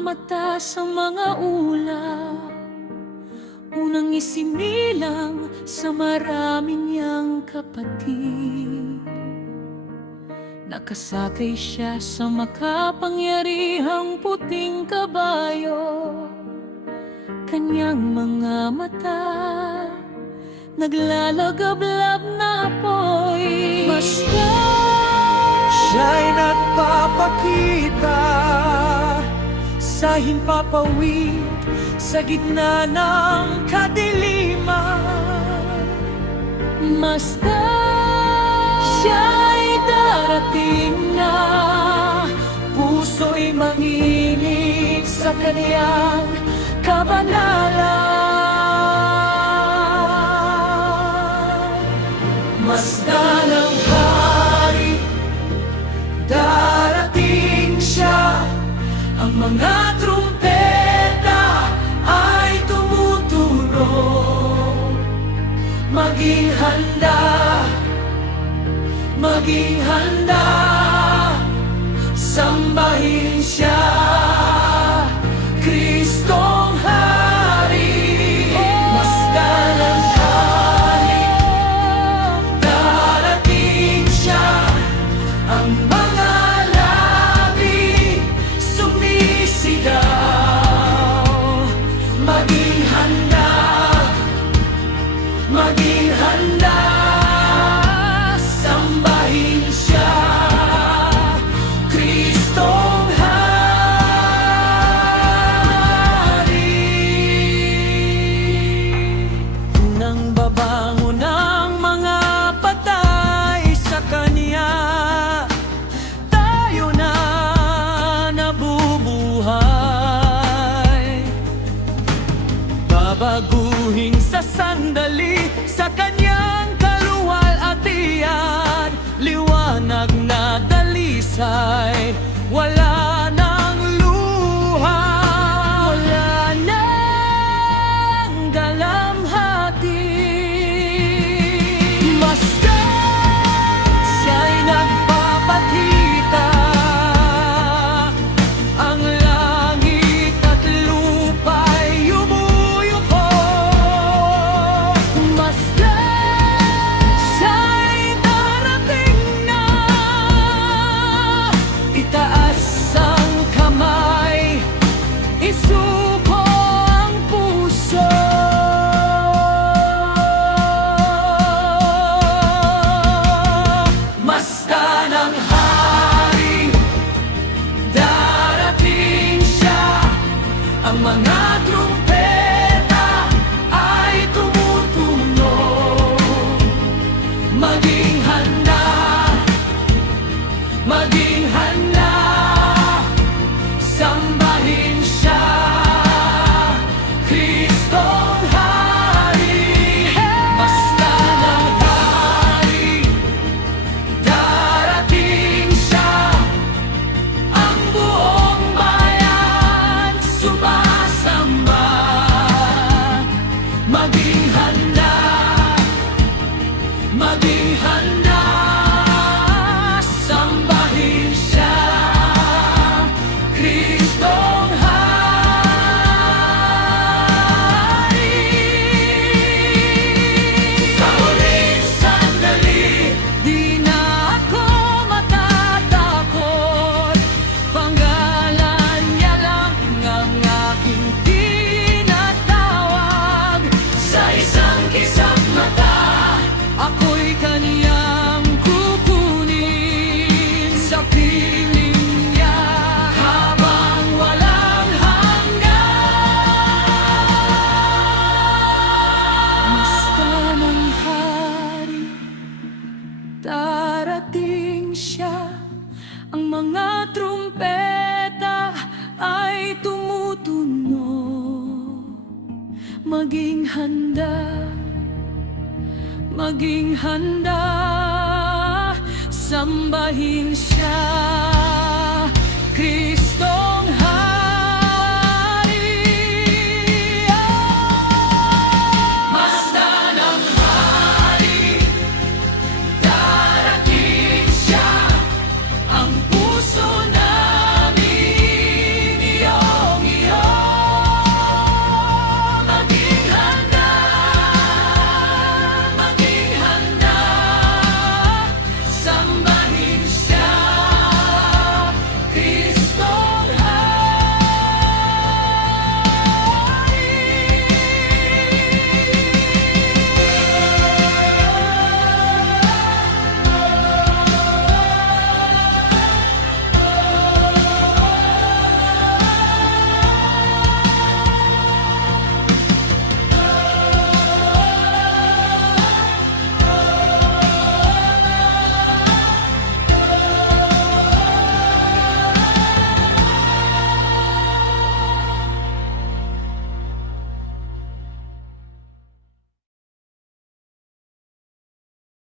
mga mata sa mga ulap, unang isinilang sa maraming niyang kapatid. Nakasakay siya sa makapangyarihang puting kabayo, kanyang mga mata naglalagablab na apoy. Basta siya'y nagpapakita sa himpapawid sa gitna ng kadiliman. Basta siya'y darating na, puso'y manginig sa kaniyang kabanalan. Masda ng hari, darating siya, ang mga trumpeta ay tumutunog. Maging handa, maging handa, sambahin siya, Kristong Hari. Masda ng hari, darating siya, ang mga labi sumisigaw. Maging handa, maging handa, sambahin siya, Kristong Hari. Nang babangon ang mga patay sa kanya, tayo na nabubuhay. Babaguhin sa sandali sa kanyang kaluwalhatian, liwanag na dalisay, wala nang luha, wala nang dalamhati. Basta siya'y nagpapakita, ang langit at lupa'y yumuyuko. Basta siya'y darating na, itaas ang kamay, isuko ang puso. Masda ng hari, darating siya, ang mga trumpeta ay tumutunog. Maging handa, maging handa, sambahin siya, Kristong Hari. Masda ng hari, darating siya, ang buong bayan sumasamba. Maging handa, maging handa, sambahin siya, Kristong Hari. Sa huling sandali, Di na ako matatakot, pangalan niya lang ang aking tinatawag. sa isang kisap mata, Ako'y kaniyang kukunin sa piling niya habang walang hanggan. Basta ng hari, darating siya, ang mga trumpeta ay tumutunog. Maging handa, maging handa, sambahin siya, Kristo.